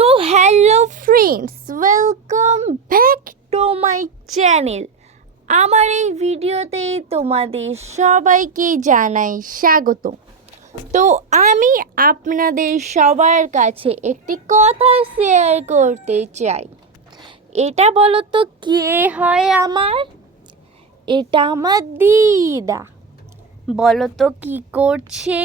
তো hello friends, welcome back to my channel. আমার এই ভিডিওতে তোমাদের সবাইকে জানাই স্বাগত। তো আমি আপনাদের সবার কাছে একটি কথা শেয়ার করতে চাই। এটা বলো তো কে হয় আমার? এটা আমার দিদা। বলো তো কি করছে?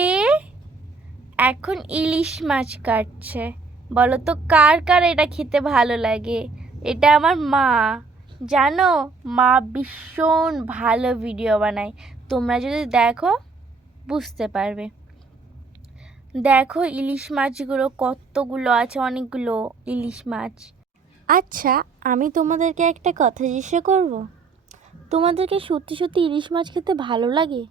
এখন ইলিশ মাছ কাটছে। বলো তো কার কার এটা খেতে ভালো লাগে? এটা আমার মা। জানো, মা ভীষণ ভালো ভিডিও বানায়। তোমরা যদি দেখো বুঝতে পারবে। দেখো ইলিশ মাছগুলো কতগুলো আছে, অনেকগুলো ইলিশ মাছ। আচ্ছা, আমি তোমাদেরকে একটা কথা জিজ্ঞাসা করব। তোমাদেরকে সত্যি সত্যি ইলিশ মাছ খেতে ভালো লাগে?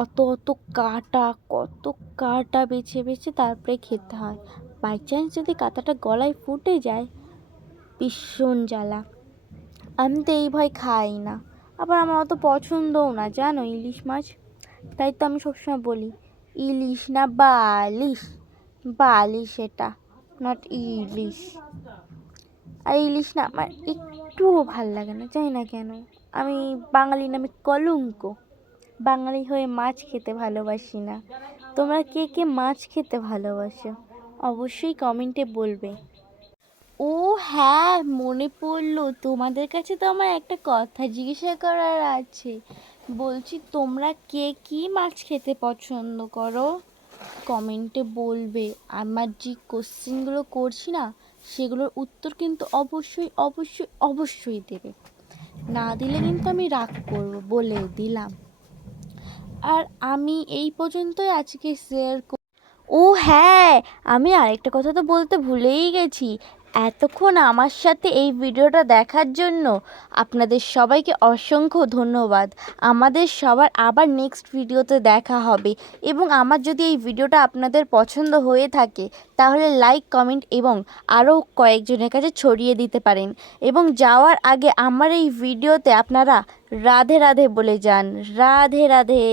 অত অত কাঁটা, কত কাঁটা বেছে বেছে তারপরে খেতে হয়। বাই চান্স যদি কাঁটাটা গলায় ফুটে যায়, ভীষণ জ্বালা। আমি তো এই ভয় খাই না। আবার আমার অত পছন্দও না, জানো, ইলিশ মাছ। তাই তো আমি সবসময় বলি ইলিশ না বালিশ। বালিশ এটা, নট ইলিশ। আর ইলিশ না আমার একটুও ভাল লাগে না, জানি না কেন। আমি বাঙালি নামে কলঙ্ক। বাঙালি হয়ে মাছ খেতে ভালোবাসি না। তোমরা কে কে মাছ খেতে ভালোবাসো অবশ্যই কমেন্টে বলবে। ও হ্যাঁ, মনে পড়লো, তোমাদের কাছে তো আমার একটা কথা জিজ্ঞাসা করার আছে। বলছি, তোমরা কে কি মাছ খেতে পছন্দ করো কমেন্টে বলবে। আমার যে কোশ্চেনগুলো করছি না, সেগুলোর উত্তর কিন্তু অবশ্যই অবশ্যই অবশ্যই দেবে। না দিলে কিন্তু আমি রাগ করবো, বলে দিলাম। আর আমি এই পর্যন্তই আজকে শেয়ার। ও হ্যাঁ, আমি আরেকটা কথা তো বলতে ভুলেই গেছি। এতক্ষণ আমার সাথে এই ভিডিওটা দেখার জন্য আপনাদের সবাইকে অসংখ্য ধন্যবাদ। আমাদের সবার আবার নেক্সট ভিডিওতে দেখা হবে। এবং আমার যদি এই ভিডিওটা আপনাদের পছন্দ হয়ে থাকে, তাহলে লাইক, কমেন্ট এবং আরও কয়েকজনের কাছে ছড়িয়ে দিতে পারেন। এবং যাওয়ার আগে আমার এই ভিডিওতে আপনারা রাধে রাধে বলে যান। রাধে রাধে।